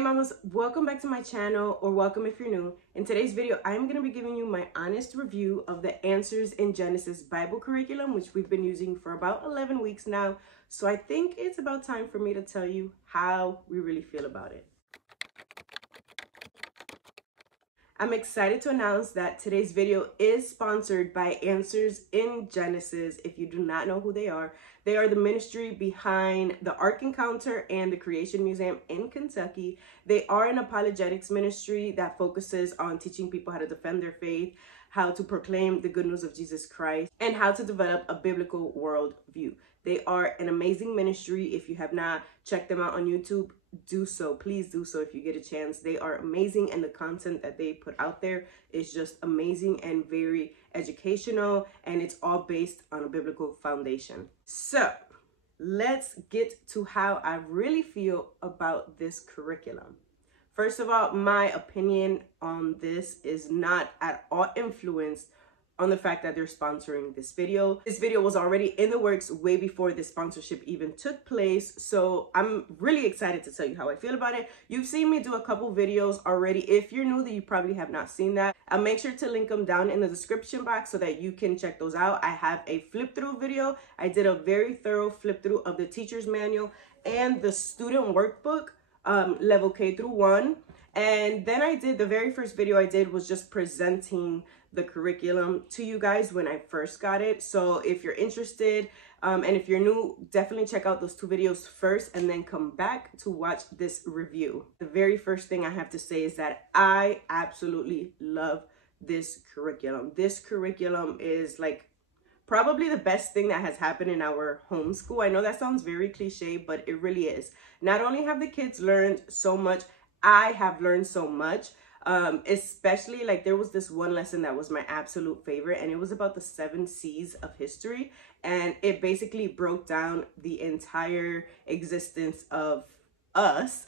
mamas, welcome back to my channel, or welcome if you're new. In today's video, I'm going to be giving you my honest review of the Answers in Genesis Bible curriculum, which we've been using for about 11 weeks now. So I think it's about time for me to tell you how we really feel about it. I'm excited to announce that today's video is sponsored by Answers in Genesis. If you do not know who they are the ministry behind the Ark Encounter and the Creation Museum in Kentucky. They are an apologetics ministry that focuses on teaching people how to defend their faith, how to proclaim the good news of Jesus Christ, and how to develop a biblical worldview. They are an amazing ministry. If you have not checked them out on YouTube, do so. Please do so if you get a chance. They are amazing, and the content that they put out there is just amazing and very educational, and it's all based on a biblical foundation. So let's get to how I really feel about this curriculum. First of all, my opinion on this is not at all influenced on the fact that they're sponsoring this video. This video was already in the works way before this sponsorship even took place. So I'm really excited to tell you how I feel about it. You've seen me do a couple videos already. If you're new, then you probably have not seen that. I'll make sure to link them down in the description box so that you can check those out. I have a flip through video. I did a very thorough flip through of the teacher's manual and the student workbook, level K through 1. And then I did, the very first video I did was just presenting the curriculum to you guys when I first got it. So if you're interested, and if you're new, definitely check out those two videos first and then come back to watch this review. The very first thing I have to say is that I absolutely love this curriculum. This curriculum is like probably the best thing that has happened in our homeschool. I know that sounds very cliche, but it really is. Not only have the kids learned so much, I have learned so much. Especially, like, there was this one lesson that was my absolute favorite, and it was about the 7 C's of history, and it basically broke down the entire existence of us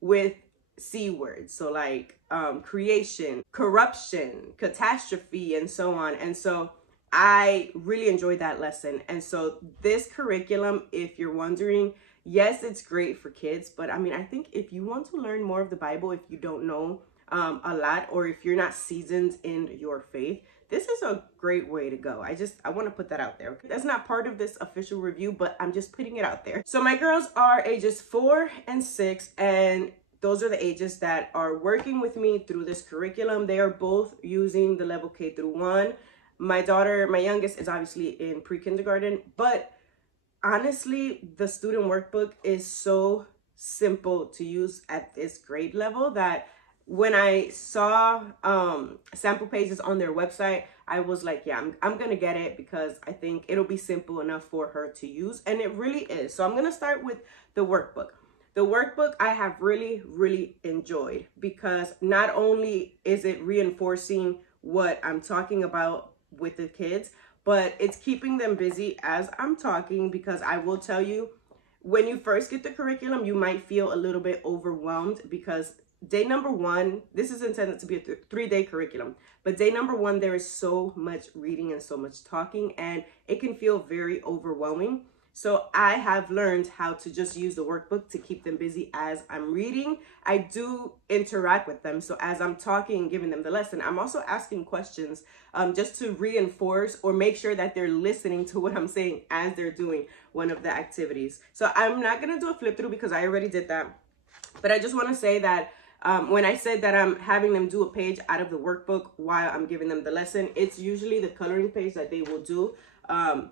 with C words. So like creation, corruption, catastrophe, and so on. And so I really enjoyed that lesson. And so this curriculum, if you're wondering, yes, it's great for kids, but I mean, I think if you want to learn more of the Bible, if you don't know a lot, or if you're not seasoned in your faith, this is a great way to go. I want to put that out there. That's not part of this official review, but I'm just putting it out there. So my girls are ages 4 and 6, and those are the ages that are working with me through this curriculum. They are both using the level K through 1. My daughter, my youngest, is obviously in pre-kindergarten, but honestly, the student workbook is so simple to use at this grade level that when I saw sample pages on their website, I was like, yeah, I'm gonna get it because I think it'll be simple enough for her to use, and it really is. So I'm gonna start with the workbook. The workbook I have really enjoyed because not only is it reinforcing what I'm talking about with the kids, but it's keeping them busy as I'm talking, because I will tell you, when you first get the curriculum, you might feel a little bit overwhelmed because day number 1, this is intended to be a 3-day curriculum, but day number 1, there is so much reading and so much talking, and it can feel very overwhelming. So I have learned how to just use the workbook to keep them busy as I'm reading. I do interact with them. So as I'm talking and giving them the lesson, I'm also asking questions just to reinforce or make sure that they're listening to what I'm saying as they're doing one of the activities. So I'm not going to do a flip through because I already did that. But I just want to say that when I said that I'm having them do a page out of the workbook while I'm giving them the lesson, it's usually the coloring page that they will do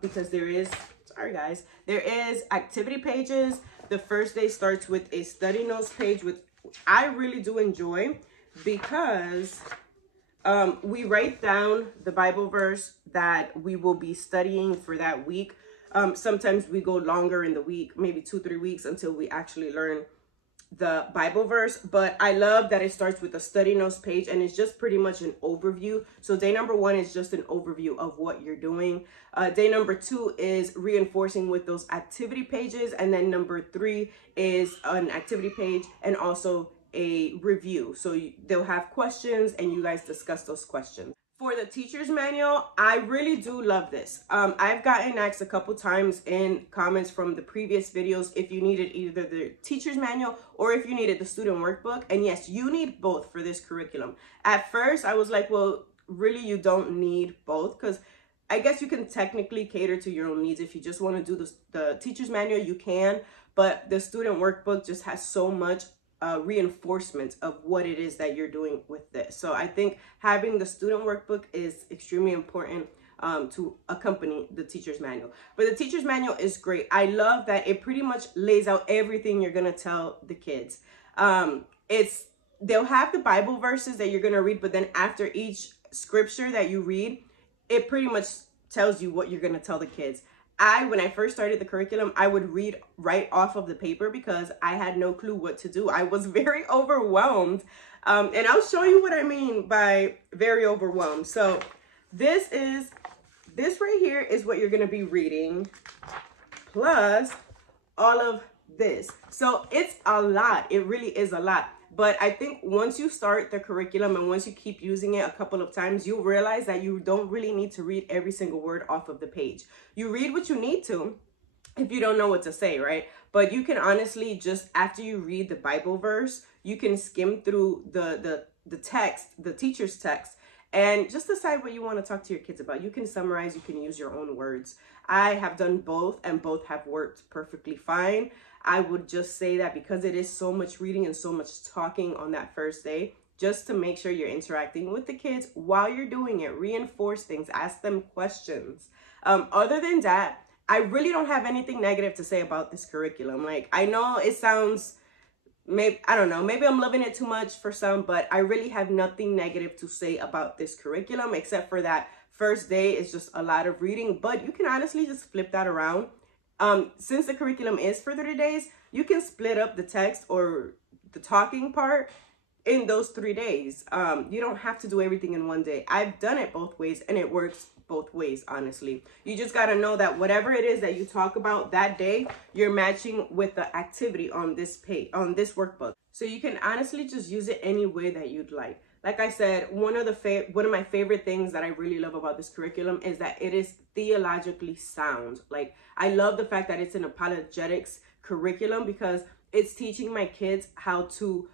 because there is, sorry guys, there is activity pages. The first day starts with a study notes page, which I really do enjoy because we write down the Bible verse that we will be studying for that week. Sometimes we go longer in the week, maybe 2-3 weeks until we actually learn the Bible verse, but I love that it starts with a study notes page and it's just pretty much an overview. So day number 1 is just an overview of what you're doing. Day number 2 is reinforcing with those activity pages, and then number 3 is an activity page and also a review. So they'll have questions and you guys discuss those questions. For the teacher's manual, I really do love this. I've gotten asked a couple times in comments from the previous videos if you needed either the teacher's manual or if you needed the student workbook. And yes, you need both for this curriculum. At first, I was like, well, really, you don't need both, because I guess you can technically cater to your own needs. If you just want to do the teacher's manual, you can, but the student workbook just has so much reinforcement of what it is that you're doing with this. So I think having the student workbook is extremely important to accompany the teacher's manual. But the teacher's manual is great. I love that it pretty much lays out everything you're gonna tell the kids. They'll have the Bible verses that you're gonna read, but then after each scripture that you read, it pretty much tells you what you're gonna tell the kids. When I first started the curriculum, I would read right off of the paper because I had no clue what to do. I was very overwhelmed. And I'll show you what I mean by very overwhelmed. So this right here is what you're going to be reading, plus all of this. So it's a lot. It really is a lot. But I think once you start the curriculum and once you keep using it a couple of times, you'll realize that you don't really need to read every single word off of the page. You read what you need to if you don't know what to say, right? But you can honestly just, after you read the Bible verse, you can skim through the text, the teacher's text, and just decide what you want to talk to your kids about. You can summarize, you can use your own words. I have done both, and both have worked perfectly fine. I would just say that because it is so much reading and so much talking on that first day, just to make sure you're interacting with the kids while you're doing it, reinforce things, ask them questions. Other than that, I really don't have anything negative to say about this curriculum. Like, I know it sounds, I don't know, maybe I'm loving it too much for some, but I really have nothing negative to say about this curriculum, except for that first day is just a lot of reading. But you can honestly just flip that around. Since the curriculum is for 30 days, you can split up the text or the talking part in those 3 days. You don't have to do everything in one day. I've done it both ways and it works both ways, honestly. You just got to know that whatever it is that you talk about that day, you're matching with the activity on this page, on this workbook. So you can honestly just use it any way that you'd like. Like I said, one of my favorite things that I really love about this curriculum is that it is theologically sound. Like, I love the fact that it's an apologetics curriculum because it's teaching my kids how to,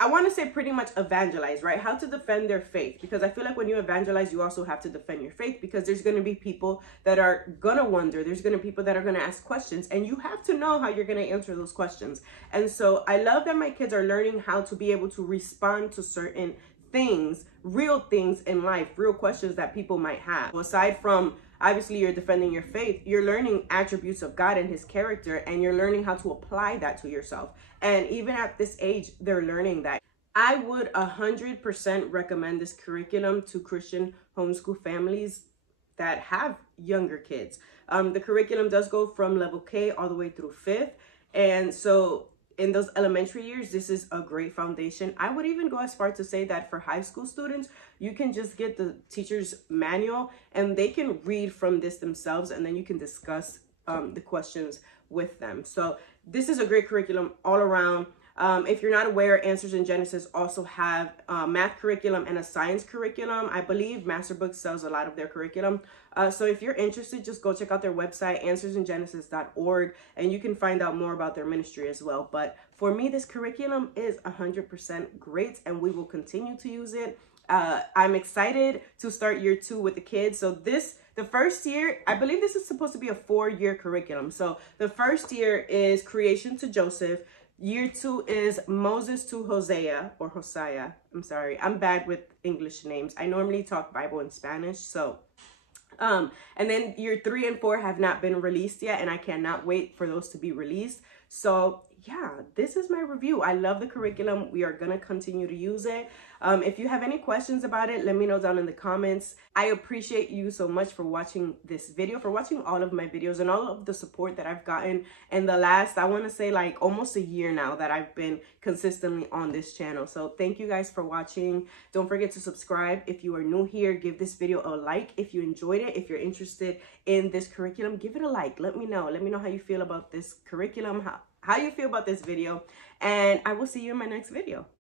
I want to say pretty much evangelize, right? How to defend their faith. Because I feel like when you evangelize, you also have to defend your faith, because there's going to be people that are going to wonder. There's going to be people that are going to ask questions, and you have to know how you're going to answer those questions. And so I love that my kids are learning how to be able to respond to certain things, real things in life, real questions that people might have. Aside from, obviously, you're defending your faith, you're learning attributes of God and his character, and you're learning how to apply that to yourself. And even at this age, they're learning that. I would 100% recommend this curriculum to Christian homeschool families that have younger kids. The curriculum does go from level K all the way through 5th. And so in those elementary years, this is a great foundation. I would even go as far to say that for high school students, you can just get the teacher's manual and they can read from this themselves, and then you can discuss the questions with them. So this is a great curriculum all around. If you're not aware, Answers in Genesis also have a math curriculum and a science curriculum. I believe Masterbooks sells a lot of their curriculum. So if you're interested, just go check out their website, answersingenesis.org, and you can find out more about their ministry as well. But for me, this curriculum is 100% great, and we will continue to use it. I'm excited to start year 2 with the kids. So the first year, I believe this is supposed to be a 4-year curriculum. So the first year is creation to Joseph. Year 2 is Moses to Hosea, or Hosea. I'm sorry, I'm bad with English names. I normally talk Bible in Spanish. So, and then year 3 and 4 have not been released yet, and I cannot wait for those to be released. So yeah, this is my review. I love the curriculum. We are going to continue to use it. If you have any questions about it, let me know down in the comments. I appreciate you so much for watching this video, for watching all of my videos and all of the support that I've gotten in the last, I want to say, like almost a year now that I've been consistently on this channel. So thank you guys for watching. Don't forget to subscribe if you are new here. Give this video a like if you enjoyed it. If you're interested in this curriculum, give it a like. Let me know. Let me know how you feel about this curriculum, how you feel about this video, and I will see you in my next video.